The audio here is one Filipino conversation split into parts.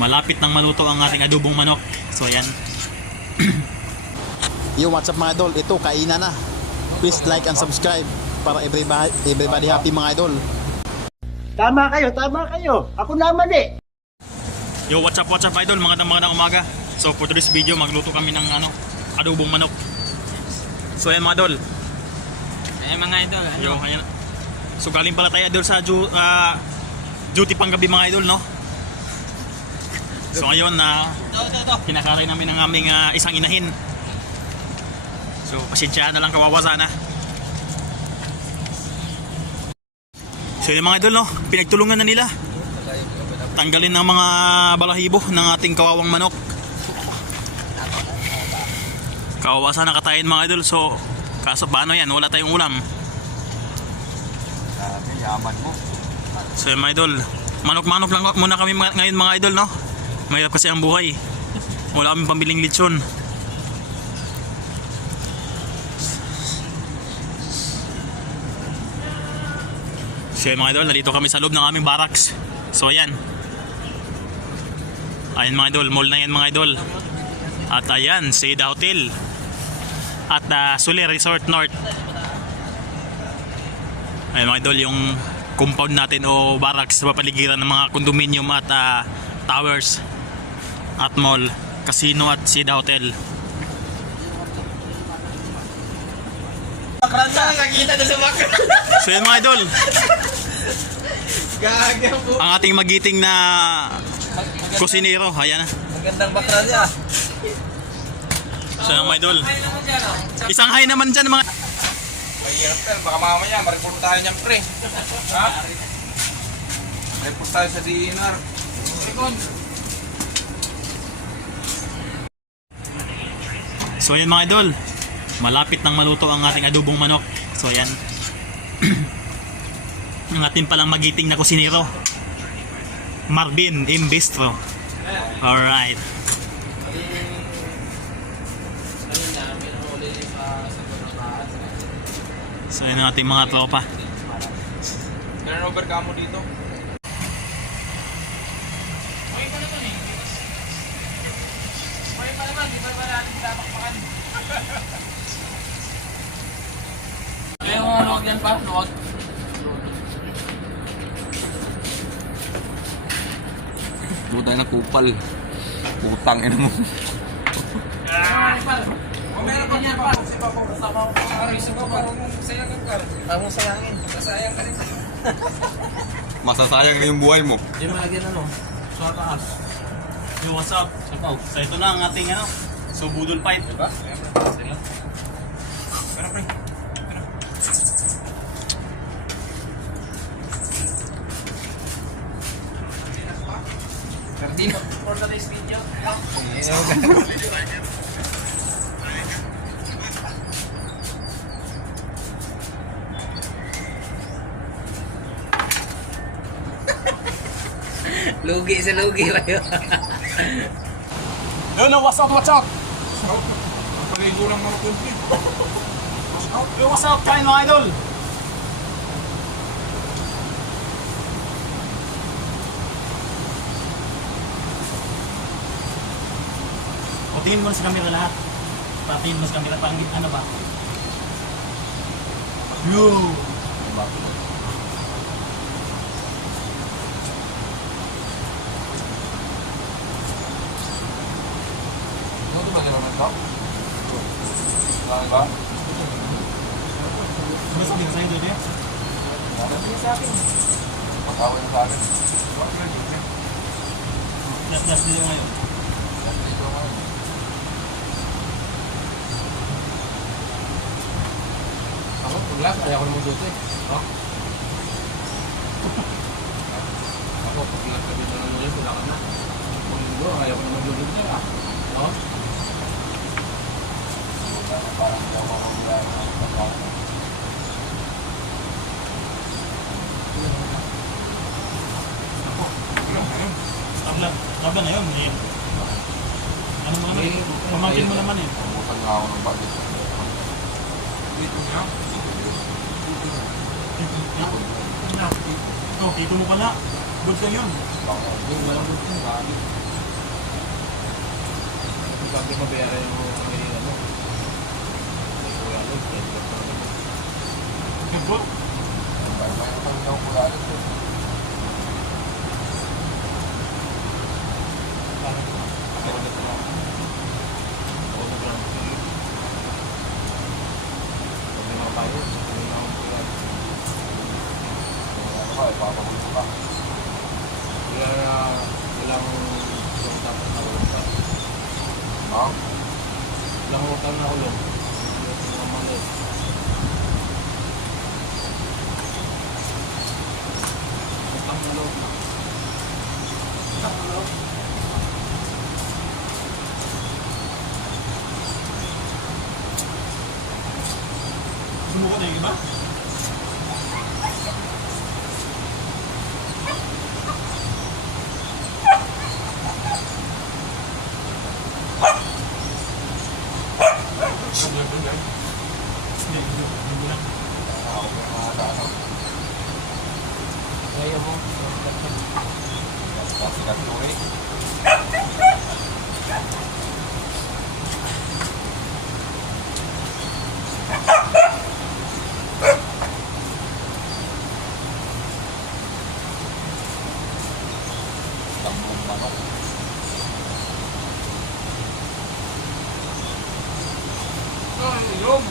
malapit nang maluto ang ating adobong manok. So ayan. Yo, what's up mga idol? Ito, kainan na. Please like and subscribe para everybody happy mga idol. Tama kayo. Ako naman eh. Yo, what's up idol? Magandang umaga. So for today's video, magluto kami ng adobong manok. So ayan mga idol. Ayan mga idol. Yo, ayan. So galing pala tayo idol sa duty panggabi mga idol, no? So ngayon kinakain namin ang aming isang inahin. So pasensyahan na lang, kawawa sana. So yun mga idol, no? Pinagtulungan na nila tanggalin ng mga balahibo ng ating kawawang manok. Kawawa sana katayin mga idol. So kaso paano yan, wala tayong ulam. Yaman mo. So yun mga idol, manok-manok lang muna kami ngayon mga idol, no? Mahirap kasi ang buhay, wala kaming pambiling lechon. So yun mga idol, nandito kami sa loob ng aming barracks. So ayan, ayan mga idol, mall na yan mga idol. At ayan, Seda Hotel at Suli Resort North. Ayan mga idol, yung compound natin o barracks sa papaligiran ng mga condominium at towers at mall, casino at Seda Hotel. Nakakita na sa baka. So yun mga idol, Gagawin po. ang ating magiting na kusinero, ayan na. Magandang bakla niya. So yun mga idol, isang hi naman dyan mga. Mahirap yan. Baka mamaya mareport tayo niyan pre. Ha? Mareport tayo sa DNR. So yan mga idol, malapit nang maluto ang ating adobong manok. So yan. Ang ating palang magiting na kusinero, Marvin M. Bistro. Alright. So yan ang ating mga tropa. Ganun over ka mo dito. Kaya mo luwag yan pa, luwag. Luto tayo ng kupal. Putang ina mo. Meron pa niya pa. Kasi pa po, basta pa po. Arisa ko pa. Huwag mong sayangin ka. Huwag mong sayangin. Masayang ka rin. Masasayang na yung buhay mo. Di malagyan ano, sa taas. Yo, what's up? So ito na ang ating so budol fight. Diba? Sila. Pero pre. Cardino. For today's video. Lugi sa lugi kayo. Yo, no, what's up? Pagigurang mga kunti. Yo, what's up? Kain mga idol. O tingin mo na sa camera lahat. Patingin mo sa camera, parang ano ba? Yo! Diba? Ano ba naman ito? Ano ba? Ano sabi ka sa'yo, Dede? Sabi sa akin. Matawin sa akin. Last video ngayon. Dito ngayon. Ako, paglas, ayaw ko naman dito eh. Oh. Ako, paglas ka dito ng ulit, wala ka na. Kung linggo, ayaw ko naman dito dito ah. No? Parang hindi ako makulang ng pagkakas. Laban na yun. Ano mo naman? Pamangkin mo naman eh. Pumutan nga ako ng budget. Dito niya? Ito, kiko mo pala. Good ka yun. Yung malambot yung budget. Pagka mabayaran mo kami ano. May kuya Lord, kaya hindi ka naman. Bayan kami daw pula ulit doon. Ako ulit na lang. Ako na lang. Pag na tayo, sabihin na akong kuya. Ano ba, ipapagulo ka. Ilang dapat na kulong pa. Ha? Ilang utang na kulong. Ilang naman eh. Utang na loob na. Utang na loob. Sumuko na yung iba? Ayaw mo. Kasi katuri. Tambong manok. Ay, yung.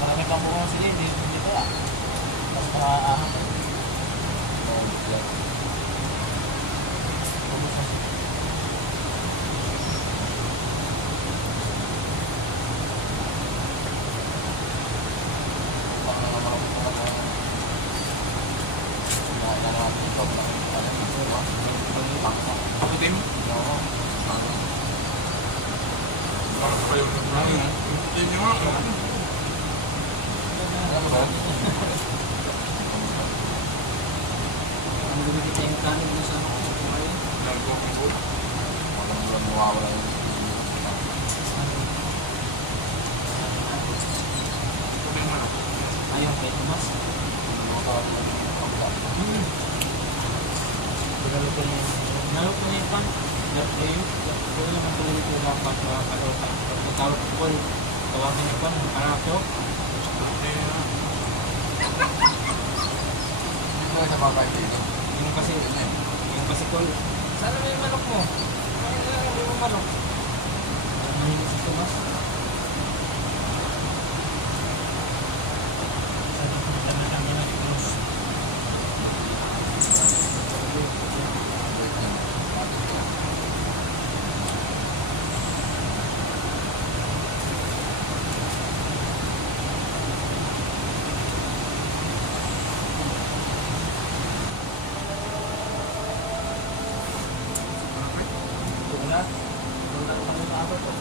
Marami kang buong sila, hindi dito ah. Mas maaahang. Ako din. Parang pa yun. Yun yung ako. Ano ba? Ang gumigit yung kanin na sa mga kumain. Nalgo ang buo. Walang bulan mawawala yun. Ano yung manok? Ayaw kay Tomas. Naloko niya. Naloko niya yung pan. Kung naman tuloy ko lang pagkakalokan. Pagkatawag ko po, tawagin niya pan. Parato. Hindi ko sa mga kaibigan. Yung kasi ko, sana may manok mo. Kaya na lang yung manok. Mahilig si Tomas. Wala. Wala pa rin ako to.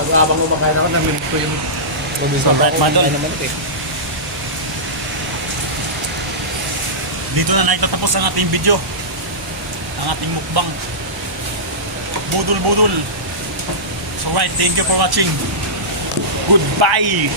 Pag habang kumakain ako, namilit ko yung Dito na nagtatapos ang ating video. Ang ating mukbang. Budol-budol. So right, thank you for watching. Goodbye!